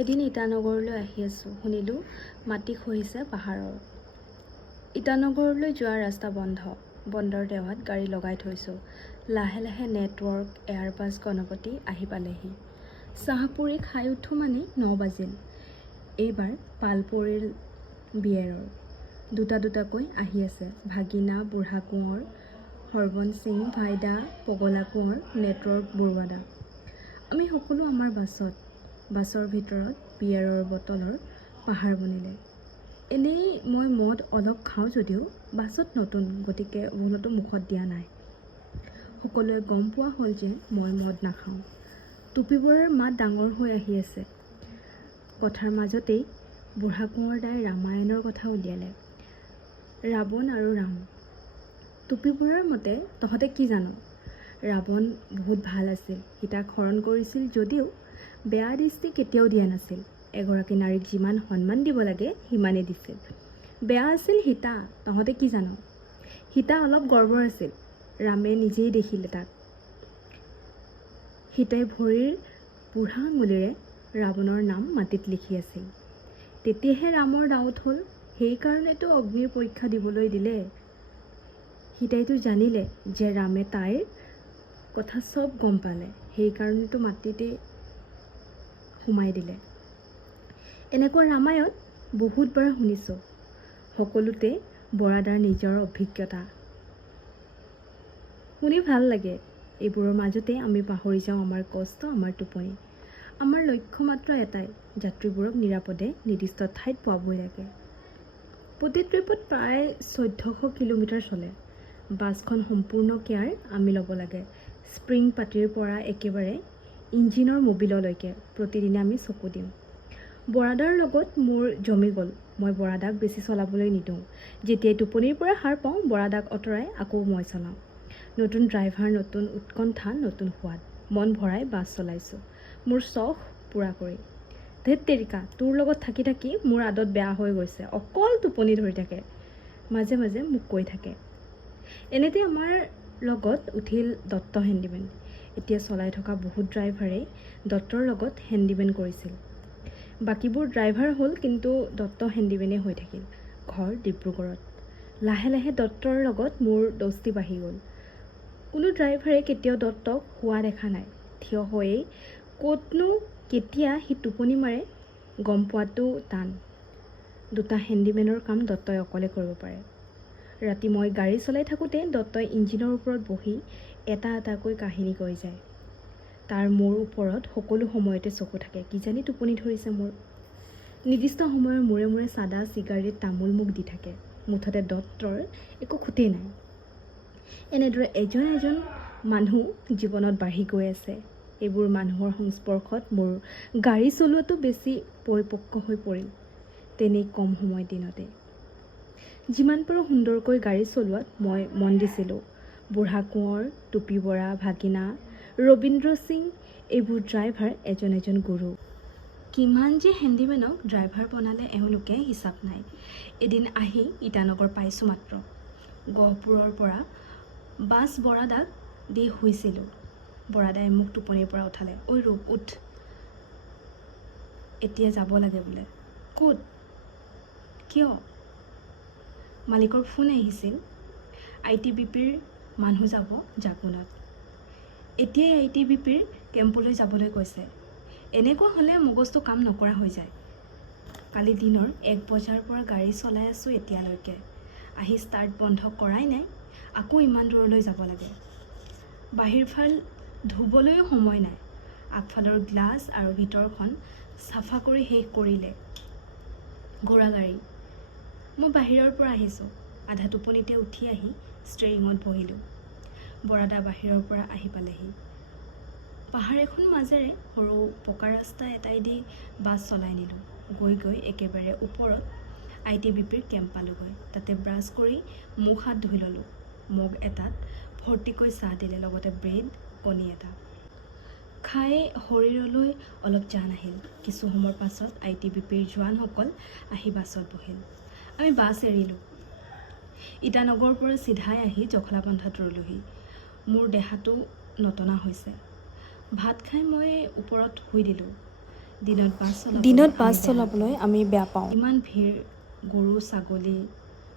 এদিন ইটানগৰলৈ আহি আছোঁ, শুনিলোঁ মাটি খহিছে পাহাৰৰ। ইটানগৰলৈ যোৱা ৰাস্তা বন্দৰ দেৱাত গাড়ী লগাই থৈছোঁ। লাহে লাহে নেটৱৰ্ক, এয়াৰবাছ, গণপতি আহি পালেহি। চাহপুৰি খাই উঠোঁ মানে 9 বাজিল। এইবাৰ পাল পৰিল বিয়েৰৰ। দুটাকৈ আহি আছে। ভাগিনা, বুঢ়া কোঁৱৰ, হৰবন সিং, ভাইদা, পগলা কোঁৱৰ, নেটৱৰ্ক, বৰুৱাদা। আমি সকলো আমাৰ বাছৰ ভিতৰত বিয়েৰৰ বটলৰ পাহাৰ বনিলে। এনেই মই মদ অলপ খাওঁ যদিও বাছত নতুন, গতিকে ভুলতো মুখত দিয়া নাই। সকলোৱে গম পোৱা হ'ল যে মই মদ নাখাওঁ। টুপিবোৰৰ মাত ডাঙৰ হৈ আহি আছে। কথাৰ মাজতেই বুঢ়া কোঁৱৰ দাই ৰামায়ণৰ কথা উলিয়ালে। ৰাৱণ আৰু ৰাম। টুপিবোৰৰ মতে তহঁতে কি জান? ৰাৱণ বহুত ভাল আছিল। সীতাক হৰণ কৰিছিল যদিও বেয়া দৃষ্টি কেতিয়াও দিয়া নাছিল। এগৰাকী নাৰীক যিমান সন্মান দিব লাগে সিমানেই দিছিল। বেয়া আছিল সীতা। তহঁতে কি জান? সীতা অলপ গৰ্বৰ আছিল। ৰামে নিজেই দেখিলে তাক। সীতাই ভৰিৰ বুঢ়া আঙুলিৰে ৰাৱণৰ নাম মাটিত লিখি আছিল। তেতিয়াহে ৰামৰ ডাউট হ'ল। সেইকাৰণেতো অগ্নিৰ পৰীক্ষা দিবলৈ দিলে। সীতাইতো জানিলে যে ৰামে তাইৰ কথা চব গম পালে। সেইকাৰণেতো মাটিতে সোমাই দিলে। এনেকুৱা ৰামায়ণ বহুতবাৰ শুনিছোঁ। সকলোতে বৰাদাৰ নিজৰ অভিজ্ঞতা। শুনি ভাল লাগে। এইবোৰৰ মাজতে আমি পাহৰি যাওঁ আমাৰ কষ্ট, আমাৰ টোপনি। আমাৰ লক্ষ্য মাত্ৰ এটাই, যাত্ৰীবোৰক নিৰাপদে নিৰ্দিষ্ট ঠাইত পোৱাবই লাগে। প্ৰতি ট্ৰিপত প্ৰায় 1400 কিলোমিটাৰ চলে। বাছখন সম্পূৰ্ণ কেয়াৰ আমি ল'ব লাগে। স্প্ৰিং পাতিৰ পৰা একেবাৰে ইঞ্জিনৰ মবিললৈকে প্ৰতিদিনে আমি চকু দিওঁ। বৰাদাৰ লগত মোৰ জমি গ'ল। মই বৰাদাক বেছি চলাবলৈ নিদিওঁ। যেতিয়াই টোপনিৰ পৰা সাৰ পাওঁ, বৰাদাক আঁতৰাই আকৌ মই চলাওঁ। নতুন ড্ৰাইভাৰ, নতুন উৎকণ্ঠা, নতুন সোৱাদ। মন ভৰাই বাছ চলাইছোঁ মোৰ চখ পূৰা কৰি। ধেৎ তেৰিকা, তোৰ লগত থাকি থাকি মোৰ আদত বেয়া হৈ গৈছে। অকল টোপনি ধৰি থাকে। মাজে মাজে মোক কৈ থাকে। এনেতে আমাৰ লগত উঠিল দত্ত হেণ্ডিমেন। এতিয়া চলাই থকা বহুত ড্ৰাইভাৰেই দত্তৰ লগত হেণ্ডিমেন কৰিছিল। বাকীবোৰ ড্ৰাইভাৰ হ'ল, কিন্তু দত্ত হেণ্ডিমেনেই হৈ থাকিল। ঘৰ ডিব্ৰুগড়ত। লাহে লাহে দত্তৰ লগত মোৰ দোস্তি বাঢ়ি গ'ল। কোনো ড্ৰাইভাৰে কেতিয়াও দত্তক হোৱা দেখা নাই। থিয় হৈয়েই ক'তনো কেতিয়া সি টোপনি মাৰে গম পোৱাটো টান। দুটা হেণ্ডিমেনৰ কাম দত্তই অকলে কৰিব পাৰে। ৰাতি মই গাড়ী চলাই থাকোঁতে দত্তই ইঞ্জিনৰ ওপৰত বহি এটা এটাকৈ কাহিনী কৈ যায়। তাৰ মোৰ ওপৰত সকলো সময়তে চকু থাকে। কিজানি টোপনি ধৰিছে মোৰ। নিৰ্দিষ্ট সময়ৰ মূৰে মূৰে চাদা, চিগাৰেট, তামোল মোক দি থাকে। মুঠতে দত্তৰ একো খুটেই নাই। এনেদৰে এজন মানুহ জীৱনত বাঢ়ি গৈ আছে। এইবোৰ মানুহৰ সংস্পৰ্শত মোৰ গাড়ী চলোৱাটো বেছি পৰিপক্ক হৈ পৰিল। তেনেই কম সময় দিনতে। যিমান পাৰোঁ সুন্দৰকৈ গাড়ী চলোৱাত মই মন দিছিলোঁ। বুঢ়া কোঁৱৰ, টুপি বৰা, ভাগিনা, ৰবীন্দ্ৰ সিং, এইবোৰ ড্ৰাইভাৰ এজন গুৰু। কিমান যে হেণ্ডিমেনক ড্ৰাইভাৰ বনালে এওঁলোকে হিচাপ নাই। এদিন আহি ইটানগৰ পাইছোঁ মাত্ৰ। গহপুৰৰ পৰা বাছ বৰাদাক দি শুইছিলোঁ। বৰাদাই মোক টোপনিৰ পৰা উঠালে। ঐ ৰূপ, উঠ। এতিয়া যাব লাগে বোলে। ক'ত? কিয়? মালিকৰ ফোন আহিছিল। ITBPৰ মানুহ যাব জাকুনত। এতিয়াই ITBPৰ কেম্পলৈ যাবলৈ কৈছে। এনেকুৱা হ'লে মগজটো কাম নকৰা হৈ যায়। কালি দিনৰ 1 বজাৰ পৰা গাড়ী চলাই আছোঁ এতিয়ালৈকে। আহি ষ্টাৰ্ট বন্ধ কৰাই নাই। আকৌ ইমান দূৰলৈ যাব লাগে। বাহিৰফাল ধুবলৈও সময় নাই। আগফালৰ গ্লাছ আৰু ভিতৰখন চাফা কৰি শেষ কৰিলে। ঘোঁৰা গাড়ী। মই বাহিৰৰ পৰা আহিছোঁ। আধা টোপনিতে উঠি আহি ষ্টেৰিঙত বহিলোঁ। বৰাদা বাহিৰৰ পৰা আহি পালেহি। পাহাৰ এখন মাজেৰে সৰু পকা ৰাস্তা এটাইদি বাছ চলাই নিলোঁ। গৈ একেবাৰে ওপৰত ITBPৰ কেম্প পালোগৈ। তাতে ব্ৰাছ কৰি মুখ হাত ধুই ল'লোঁ। মগ এটাত ভৰ্তিকৈ চাহ দিলে, লগতে ব্ৰেড, কণী এটা। খাই শৰীৰলৈ অলপ জান আহিল। কিছু সময়ৰ পাছত ITBPৰ জোৱানসকল আহি বাছত বহিল। আমি বাছ এৰিলোঁ। ইটানগৰৰ পৰা চিধাই আহি জখলাবন্ধাত ৰ'লোহি। মোৰ দেহাটো নটনা হৈছে। ভাত খাই মই ওপৰত শুই দিলোঁ। দিনত বাছ চলাবলৈ আমি বেয়া পাওঁ। ইমান ভিৰ, গৰু ছাগলী,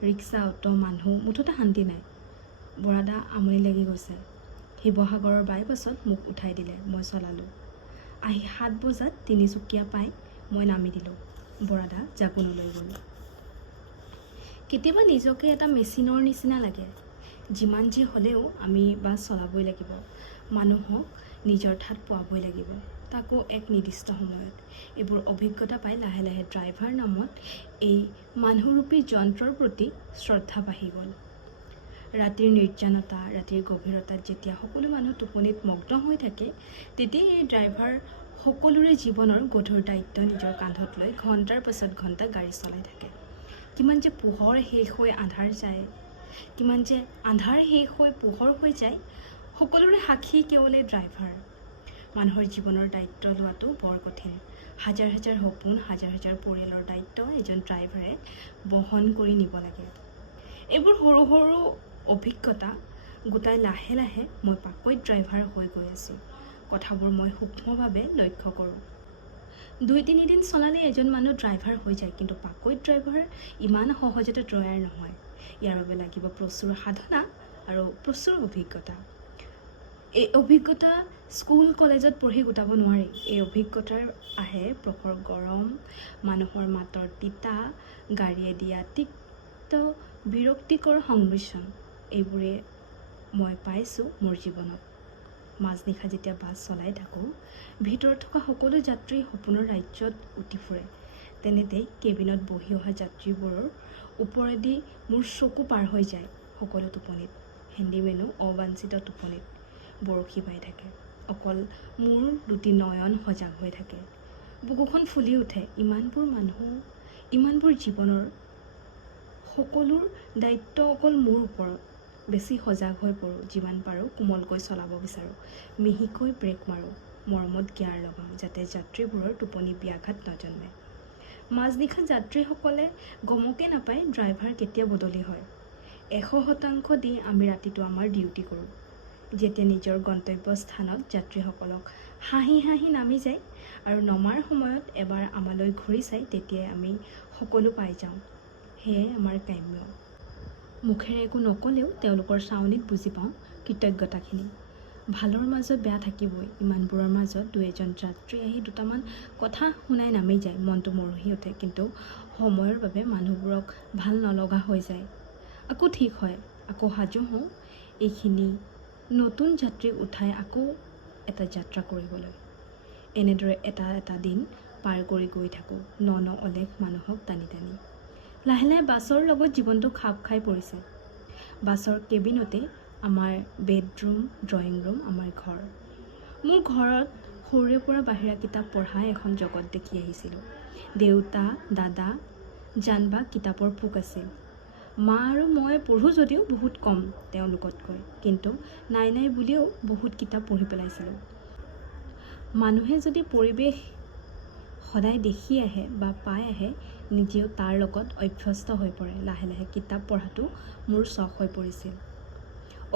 ৰিক্সা, অটো, মানুহ, মুঠতে শান্তি নাই। বৰাদা আমনি লাগি গৈছে। শিৱসাগৰৰ বাইপাছত মোক উঠাই দিলে, মই চলালোঁ। আহি 7 বজাত তিনিচুকীয়া পাই মই নামি দিলোঁ। বৰাদা জাকোনলৈ গ'ল। কেতিয়াবা নিজকে এটা মেচিনৰ নিচিনা লাগে। যিমান যি হ'লেও আমি বাছ চলাবই লাগিব। মানুহক নিজৰ ঠাইত পোৱাবই লাগিব, তাকো এক নিৰ্দিষ্ট সময়ত। এইবোৰ অভিজ্ঞতা পাই লাহে লাহে ড্ৰাইভাৰ নামত এই মানুহৰূপী যন্ত্ৰৰ প্ৰতি শ্ৰদ্ধা বাঢ়ি গ'ল। ৰাতিৰ নিৰ্জনতা, ৰাতিৰ গভীৰতাত যেতিয়া সকলো মানুহ টোপনিত মগ্ন হৈ থাকে, তেতিয়া এই ড্ৰাইভাৰ সকলোৰে জীৱনৰ গধুৰ দায়িত্ব নিজৰ কান্ধত লৈ ঘণ্টাৰ পাছত ঘণ্টা গাড়ী চলাই থাকে। কিমান যে পোহৰ শেষ হৈ আন্ধাৰ যায়, কিমান যে আন্ধাৰ শেষ হৈ পোহৰ হৈ যায়, সকলোৰে সাক্ষী কেৱল এই ড্ৰাইভাৰ। মানুহৰ জীৱনৰ দায়িত্ব লোৱাটো বৰ কঠিন। হাজাৰ হাজাৰ সপোন, হাজাৰ হাজাৰ পৰিয়ালৰ দায়িত্ব এজন ড্ৰাইভাৰে বহন কৰি নিব লাগে। এইবোৰ সৰু সৰু অভিজ্ঞতা গোটাই লাহে লাহে মই পাকৈত ড্ৰাইভাৰ হৈ গৈ আছোঁ। কথাবোৰ মই সূক্ষ্মভাৱে লক্ষ্য কৰোঁ। 2-3 দিন চলালে এজন মানুহ ড্ৰাইভাৰ হৈ যায়, কিন্তু পাকৈত ড্ৰাইভাৰ ইমান সহজতে তৈয়াৰ নহয়। ইয়াৰ বাবে লাগিব প্ৰচুৰ সাধনা আৰু প্ৰচুৰ অভিজ্ঞতা। এই অভিজ্ঞতা স্কুল কলেজত পঢ়ি গোটাব নোৱাৰি। এই অভিজ্ঞতাৰ আহে প্ৰখৰ গৰম, মানুহৰ মাতৰ তিতা, গাড়ীয়ে দিয়া তিক্ত বিৰক্তিকৰ সংমিশ্ৰণ। এইবোৰে মই পাইছোঁ মোৰ জীৱনত। মাজনিশা যেতিয়া বাছ চলাই থাকোঁ, ভিতৰত থকা সকলো যাত্ৰী সপোনৰ ৰাজ্যত উটি ফুৰে। তেনেতেই কেবিনত বহি অহা যাত্ৰীবোৰৰ ওপৰেদি মোৰ চকু পাৰ হৈ যায়। সকলো টোপনিত, হেণ্ডিমেনো অবাঞ্ছিত টোপনিত বৰশী বাই থাকে। অকল মোৰ দুটি নয়ন সজাগ হৈ থাকে। বুকুখন ফুলি উঠে। ইমানবোৰ মানুহ, ইমানবোৰ জীৱনৰ সকলোৰ দায়িত্ব অকল মোৰ ওপৰত। বেছি সজাগ হৈ পৰোঁ। যিমান পাৰোঁ কোমলকৈ চলাব বিচাৰোঁ, মিহিকৈ ব্ৰেক মাৰোঁ, মৰমত গিয়াৰ লগাওঁ, যাতে যাত্ৰীবোৰৰ টোপনি ব্যাঘাত নজন্মে। মাজনিশা যাত্ৰীসকলে গমকে নাপায় ড্ৰাইভাৰ কেতিয়া বদলি হয়। 100% দি আমি ৰাতিটো আমাৰ ডিউটি কৰোঁ। যেতিয়া নিজৰ গন্তব্য স্থানত যাত্ৰীসকলক হাঁহি হাঁহি নামি যায় আৰু নমাৰ সময়ত এবাৰ আমালৈ ঘূৰি চায়, তেতিয়াই আমি সকলো পাই যাওঁ। সেয়াই আমাৰ কাম্য। মুখেৰে একো নক'লেও তেওঁলোকৰ চাউনিত বুজি পাওঁ কৃতজ্ঞতাখিনি। ভালৰ মাজত বেয়া থাকিবই। ইমানবোৰৰ মাজত 2-এজন যাত্ৰী আহি দুটামান কথা শুনাই নামি যায়। মনটো মৰহি উঠে, কিন্তু সময়ৰ বাবে মানুহবোৰক ভাল নলগা হৈ যায়। আকৌ ঠিক হয়, আকৌ সাজু হওঁ এইখিনি নতুন যাত্ৰী উঠাই আকৌ এটা যাত্ৰা কৰিবলৈ। এনেদৰে এটা এটা দিন পাৰ কৰি গৈ থাকোঁ, অলেখ মানুহক টানি টানি। লাহে লাহে বাছৰ লগত জীৱনটো খাপ খাই পৰিছে। বাছৰ কেবিনতে আমাৰ বেডৰুম, ড্ৰয়িং ৰুম, আমাৰ ঘৰ। মোৰ ঘৰত সৰুৰে পৰা বাহিৰা কিতাপ পঢ়া এখন জগত দেখি আহিছিলোঁ। দেউতা, দাদা, জানবা কিতাপৰ ভোক আছিল। মা আৰু মই পঢ়োঁ যদিও বহুত কম তেওঁলোকতকৈ, কিন্তু নাই নাই বুলিও বহুত কিতাপ পঢ়ি পেলাইছিলোঁ। মানুহে যদি পৰিৱেশ সদায় দেখি আহে বা পাই আহে, নিজেও তাৰ লগত অভ্যস্ত হৈ পৰে। লাহে লাহে কিতাপ পঢ়াটো মোৰ চখ হৈ পৰিছিল।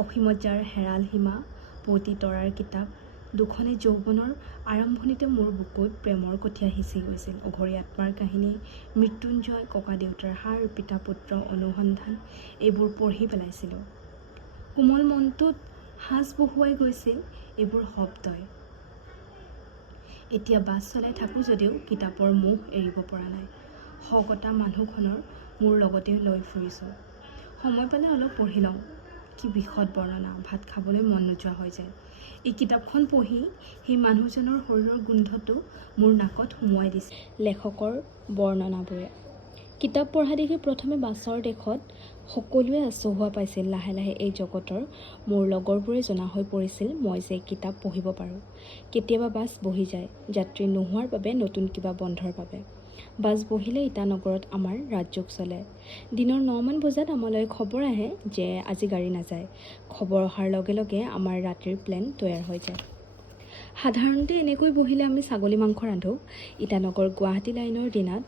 অসীমত যাৰ হেৰাল সীমা, পুৱতি তৰাৰ কিতাপ দুখনে যৌৱনৰ আৰম্ভণিতে মোৰ বুকুত প্ৰেমৰ কঠীয়া সিঁচি গৈছিল। অঘৰী আত্মাৰ কাহিনী, মৃত্যুঞ্জয়, ককা দেউতাৰ সাৰ, পিতা পুত্ৰ অনুসন্ধান, এইবোৰ পঢ়ি পেলাইছিলোঁ। কোমল মনটোত সাজ বহুৱাই গৈছিল এইবোৰ শব্দই। এতিয়া বাছ চলাই থাকোঁ যদিও কিতাপৰ মোহ এৰিব পৰা নাই। শকতা মানুহখনৰ মোৰ লগতে লৈ ফুৰিছোঁ। সময় পালে অলপ পঢ়ি লওঁ। কি বিশদ বৰ্ণনা, ভাত খাবলৈ মন নোযোৱা হৈ যায়। এই কিতাপখন পঢ়ি সেই মানুহজনৰ শৰীৰৰ গোন্ধটো মোৰ নাকত সুমুৱাই দিছে লেখকৰ বৰ্ণনাবোৰে। কিতাপ পঢ়া দেখি প্ৰথমে বাছৰ দেশত সকলোৱে আচহুৱা পাইছিল। লাহে লাহে এই জগতৰ মোৰ লগৰবোৰে জনা হৈ পৰিছিল মই যে কিতাপ পঢ়িব পাৰোঁ। কেতিয়াবা বাছ বহি যায়, যাত্ৰী নোহোৱাৰ বাবে, নতুন কিবা বন্ধৰ বাবে। বাছ বহিলে ইটানগৰত আমাৰ ৰাজযোগ চলে। দিনৰ 9মান বজাত আমালৈ খবৰ আহে যে আজি গাড়ী নাযায়। খবৰ অহাৰ লগে লগে আমাৰ ৰাতিৰ প্লেন তৈয়াৰ হৈ যায়। সাধাৰণতে এনেকৈ বহিলে আমি ছাগলী মাংস ৰান্ধোঁ। ইটানগৰ গুৱাহাটী লাইনৰ দিনত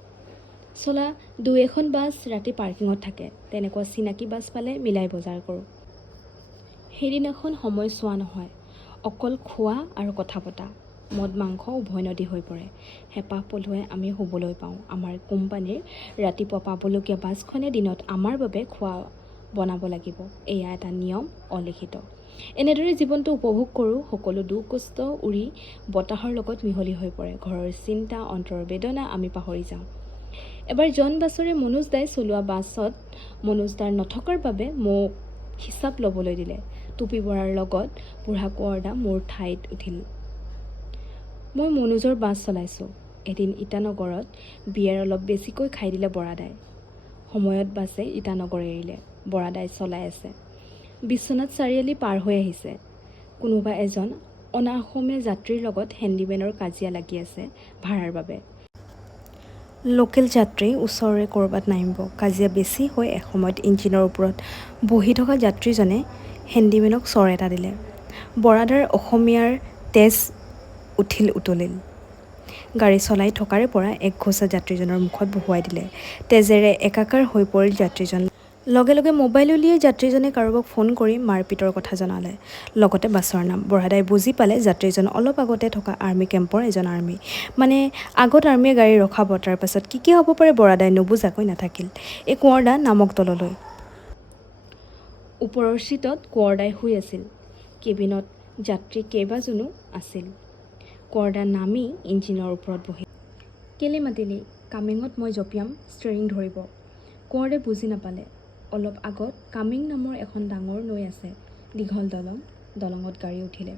চলা 2-এখন বাছ ৰাতি পাৰ্কিঙত থাকে। তেনেকুৱা চিনাকি বাছ পালে মিলাই বজাৰ কৰোঁ। সেইদিনাখন সময় চোৱা নহয়, অকল খোৱা আৰু কথা পতা। মদ মাংস উভৈনদী হৈ পৰে। হেঁপাহ পলুৱাই আমি শুবলৈ পাওঁ। আমাৰ কোম্পানীৰ ৰাতিপুৱা পাবলগীয়া বাছখনে দিনত আমাৰ বাবে খোৱা বনাব লাগিব। এয়া এটা নিয়ম অলিখিত। এনেদৰে জীৱনটো উপভোগ কৰোঁ। সকলো দুখ কষ্ট উৰি বতাহৰ লগত মিহলি হৈ পৰে। ঘৰৰ চিন্তা, অন্তৰৰ বেদনা আমি পাহৰি যাওঁ। এবাৰ জন বাছৰে মনোজ দাই চলোৱা বাছত মনোজ দাৰ নথকাৰ বাবে মোক হিচাপ ল'বলৈ দিলে। টুপী বৰাৰ লগত বুঢ়া কোঁৱৰ দা মোৰ ঠাইত উঠিল। মই মনোজৰ বাছ চলাইছোঁ। এদিন ইটানগৰত বিয়েৰ অলপ বেছিকৈ খাই দিলে বৰাদাই। সময়ত বাছে ইটানগৰ এৰিলে। বৰাদাই চলাই আছে। বিশ্বনাথ চাৰিআলি পাৰ হৈ আহিছে। কোনোবা এজন অনা অসমীয়া যাত্ৰীৰ লগত হেণ্ডিমেনৰ কাজিয়া লাগি আছে ভাড়াৰ বাবে। লোকেল যাত্ৰী ওচৰৰে ক'ৰবাত নামিব। কাজিয়া বেছি হৈ এসময়ত ইঞ্জিনৰ ওপৰত বহি থকা যাত্ৰীজনে হেণ্ডিমেনক চৰ এটা দিলে। বৰাদাৰ অসমীয়াৰ তেজ উঠিল উতলিল। গাড়ী চলাই থকাৰে পৰা এক ঘোচা যাত্ৰীজনৰ মুখত বহুৱাই দিলে। তেজেৰে একাকাৰ হৈ পৰিল যাত্ৰীজন। লগে লগে মোবাইল উলিয়াই যাত্ৰীজনে কাৰোবাক ফোন কৰি মাৰপিটৰ কথা জনালে। লগতে বাছৰ নাম। বৰাদাই বুজি পালে যাত্ৰীজন অলপ আগতে থকা আৰ্মি কেম্পৰ এজন আৰ্মি। মানে আগত আৰ্মীয়ে গাড়ী ৰখাব, তাৰ পাছত কি হ'ব পাৰে বৰাদাই নুবুজাকৈ নাথাকিল। এই কোঁৱৰ দা নামক তললৈ। ওপৰৰ ছিটত কোঁৱৰ দাই শুই আছিল। কেবিনত যাত্ৰী কেইবাজনো আছিল। কোঁৱৰ দা নামি ইঞ্জিনৰ ওপৰত বহিল। কেলে মাতিলি? কামিঙত মই জঁপিয়াম, ষ্টেৰিং ধৰিব। কোঁৱৰ দাই বুজি নাপালে। অলপ আগত কামিং নামৰ এখন ডাঙৰ নৈ আছে। দীঘল দলং। দলঙত গাড়ী উঠিলে।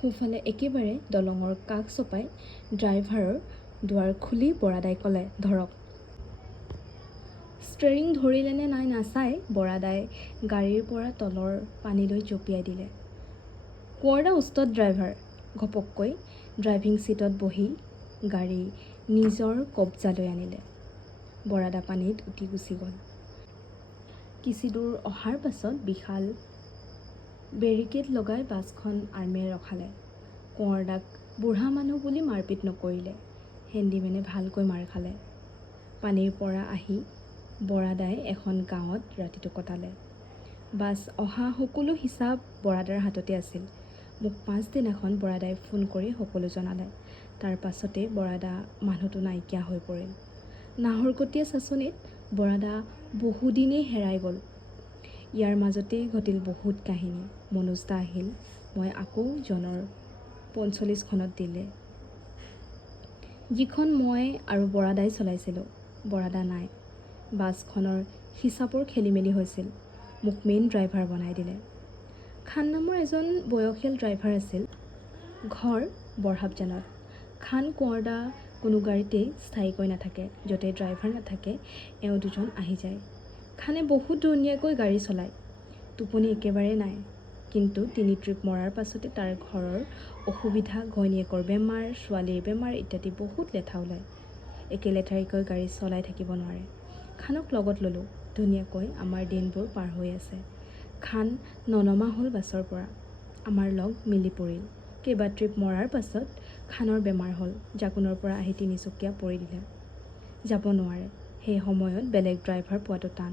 সোঁফালে একেবাৰে দলঙৰ কাষ চপাই ড্ৰাইভাৰৰ দুৱাৰ খুলি বৰাদাই ক'লে, ধৰক। ষ্টেৰিং ধৰিলেনে নাই নাচাই বৰাদাই গাড়ীৰ পৰা তলৰ পানীলৈ জঁপিয়াই দিলে। কোঁৱৰ দা উস্তাদ ড্ৰাইভাৰ। ঘপককৈ ড্ৰাইভিং ছিটত বহি গাড়ী নিজৰ কব্জালৈ আনিলে। বৰাদা পানীত উটি গুচি গ'ল। কিছুদূৰ অহাৰ পাছত বিশাল বেৰিকেড লগাই বাছখন আৰ্মীয়ে ৰখালে। কোঁৱৰ দাক বুঢ়া মানুহ বুলি মাৰপিট নকৰিলে। হেণ্ডিমেনে ভালকৈ মাৰ খালে। পানীৰ পৰা আহি বৰাদাই এখন গাঁৱত ৰাতিটো কটালে। বাছ অহা সকলো হিচাপ বৰাদাৰ হাততে আছিল। মোক পাছদিনাখন বৰাদাই ফোন কৰি সকলো জনালে। তাৰ পাছতে বৰাদা মানুহটো নাইকিয়া হৈ পৰিল। নাহৰকটীয়া চাচনিত বৰাদা বহুদিনেই হেৰাই গ'ল। ইয়াৰ মাজতেই ঘটিল বহুত কাহিনী। মনোজ দা আহিল। মই আকৌ জনৰ ৪৫খনত দিলে, যিখন মই আৰু বৰাদাই চলাইছিলোঁ। বৰাদা নাই। বাছখনৰ হিচাপৰ খেলিমেলি হৈছিল। মোক মেইন ড্ৰাইভাৰ বনাই দিলে। খান নামৰ এজন বয়সীয়াল ড্ৰাইভাৰ আছিল। ঘৰ বৰহাবজানত। খান কোঁৱৰ দা কোনো গাড়ীতেই স্থায়ীকৈ নাথাকে। য'তেই ড্ৰাইভাৰ নাথাকে এওঁ দুজন আহি যায়। খানে বহুত ধুনীয়াকৈ গাড়ী চলায়। টোপনি একেবাৰে নাই। কিন্তু ৩ ট্ৰিপ মৰাৰ পাছতে তাৰ ঘৰৰ অসুবিধা, ঘৈণীয়েকৰ বেমাৰ, ছোৱালীৰ বেমাৰ ইত্যাদি বহুত লেঠা ওলায়। একে লেঠাৰিকৈ গাড়ী চলাই থাকিব নোৱাৰে। খানক লগত ল'লোঁ। ধুনীয়াকৈ আমাৰ দিনবোৰ পাৰ হৈ আছে। খান ননমা হ'ল বাছৰ পৰা। আমাৰ লগ মিলি পৰিল। কেইবা ট্ৰিপ মৰাৰ পাছত খানৰ বেমাৰ হ'ল। জাকুনৰ পৰা আহি তিনিচুকীয়া পৰি দিলে। যাব নোৱাৰে। সেই সময়ত বেলেগ ড্ৰাইভাৰ পোৱাটো টান।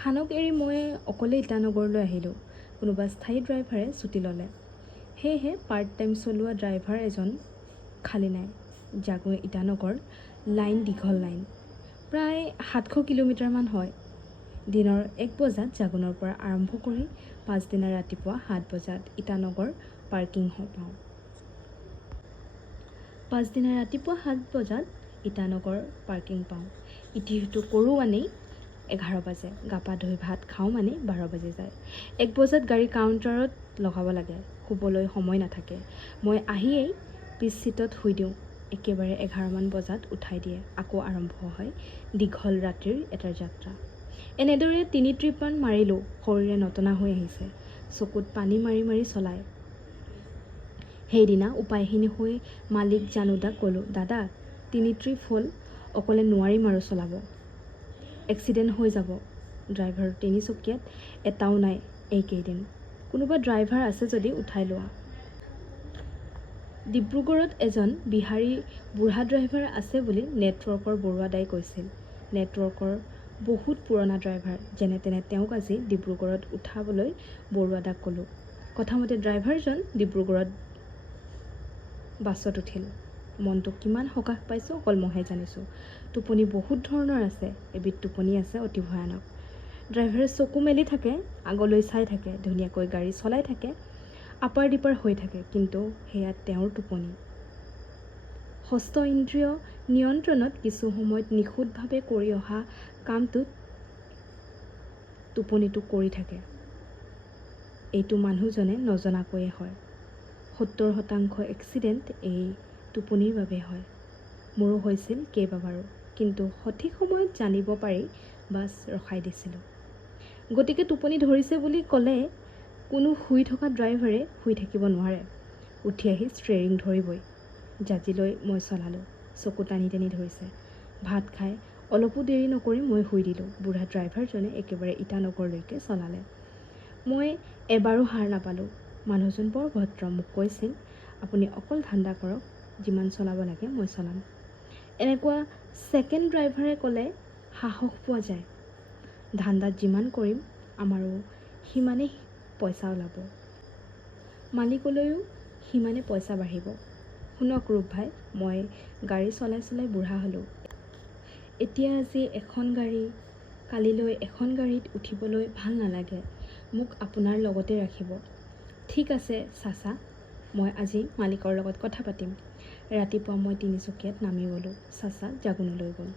খানক এৰি মই অকলে ইটানগৰলৈ আহিলোঁ। কোনোবা স্থায়ী ড্ৰাইভাৰে ছুটি ল'লে। সেয়েহে পাৰ্ট টাইম চলোৱা ড্ৰাইভাৰ এজন খালী নাই। ইটানগৰ লাইন দীঘল লাইন। প্ৰায় ৭০০ কিলোমিটাৰমান হয়। দিনৰ ১ বজাত জাগুনৰ পৰা আৰম্ভ কৰি পাছদিনা ৰাতিপুৱা ৭ বজাত ইটানগৰ পাৰ্কিং পাওঁ। পাছদিনা ৰাতিপুৱা ৭ বজাত ইটানগৰ পাৰ্কিং পাওঁ। ইটো সিটো কৰোঁ মানেই ১১ বাজে। গা পা ধুই ভাত খাওঁ মানে ১২ বাজি যায়। ১ বজাত গাড়ী কাউণ্টাৰত লগাব লাগে। শুবলৈ সময় নাথাকে। মই আহিয়েই পিছ ছিটত শুই দিওঁ। একেবাৰে ১১মান বজাত উঠাই দিয়ে। আকৌ আৰম্ভ হয় দীঘল ৰাতিৰ এটা যাত্ৰা। এনেদৰে ৩ ট্ৰিপমান মাৰিলোঁ। শৰীৰে নটনা হৈ আহিছে। চকুত পানী মাৰি মাৰি চলায়। সেইদিনা উপায়হীন হৈ মালিক জানুদাক ক'লোঁ, দাদা ৩ ট্ৰিপ হ'ল, অকলে নোৱাৰিম আৰু চলাব। এক্সিডেণ্ট হৈ যাব। ড্ৰাইভাৰ তিনিচুকীয়াত এটাও নাই এইকেইদিন। কোনোবা ড্ৰাইভাৰ আছে যদি উঠাই লোৱা। ডিব্ৰুগড়ত এজন বিহাৰী বুঢ়া ড্ৰাইভাৰ আছে বুলি নেটৱৰ্কৰ বৰুৱা দাই কৈছিল। নেটৱৰ্কৰ বহুত পুৰণা ড্ৰাইভাৰ। যেনে তেনে তেওঁক আজি ডিব্ৰুগড়ত উঠাবলৈ বৰুৱা দাক ক'লোঁ। কথামতে ড্ৰাইভাৰজন ডিব্ৰুগড়ত বাছত উঠিল। মনটো কিমান সকাহ পাইছোঁ অকল মইহে জানিছোঁ। টোপনি বহুত ধৰণৰ আছে, এবিধ টোপনি আছে অতি ভয়ানক। ড্ৰাইভাৰে চকু মেলি থাকে, আগলৈ চাই থাকে, ধুনীয়াকৈ গাড়ী চলাই থাকে, আপাৰ ডিপাৰ হৈ থাকে, কিন্তু সেয়া তেওঁৰ টোপনি। ষষ্ঠ ইন্দ্ৰিয় নিয়ন্ত্ৰণত কিছু সময়ত নিখুঁতভাৱে কৰি অহা কামটোত টোপনিটো কৰি থাকে। এইটো মানুহজনে নজনাকৈয়ে হয়। 70% এক্সিডেণ্ট এই টোপনিৰ বাবে হয়। মোৰো হৈছিল কেইবাবাৰো, কিন্তু সঠিক সময়ত জানিব পাৰি বাছ ৰখাই দিছিলোঁ। গতিকে টোপনি ধৰিছে বুলি ক'লে কোনো শুই থকা ড্ৰাইভাৰে শুই থাকিব নোৱাৰে। উঠি আহি ষ্টেৰিং ধৰিবই। জাজি লৈ মই চলালোঁ। চকু টানি টানি ধৰিছে। ভাত খাই অলপো দেৰি নকৰি মই শুই দিলোঁ। বুঢ়া ড্ৰাইভাৰজনে একেবাৰে ইটানগৰলৈকে চলালে। মই এবাৰো হাৰ নাপালোঁ। মানুহজন বৰ ভদ্ৰ, মোক কৈছিল, আপুনি অকল ধান্দা কৰক, যিমান চলাব লাগে মই চলাম। এনেকুৱা ছেকেণ্ড ড্ৰাইভাৰে ক'লে সাহস পোৱা যায়। ধান্দাত যিমান কৰিম আমাৰো সিমানেই পইচা ওলাব, মালিকলৈও সিমানে পইচা বাঢ়িব। শুনক ৰূপ ভাই, মই গাড়ী চলাই চলাই বুঢ়া হ'লোঁ। এতিয়া আজি এখন গাড়ী, কালিলৈ এখন গাড়ীত উঠিবলৈ ভাল নালাগে। মোক আপোনাৰ লগতে ৰাখিব। ঠিক আছে চাচা, মই আজি মালিকৰ লগত কথা পাতিম। ৰাতিপুৱা মই তিনিচুকীয়াত নামি গ'লোঁ। চাচা জাগোনলৈ গ'ল।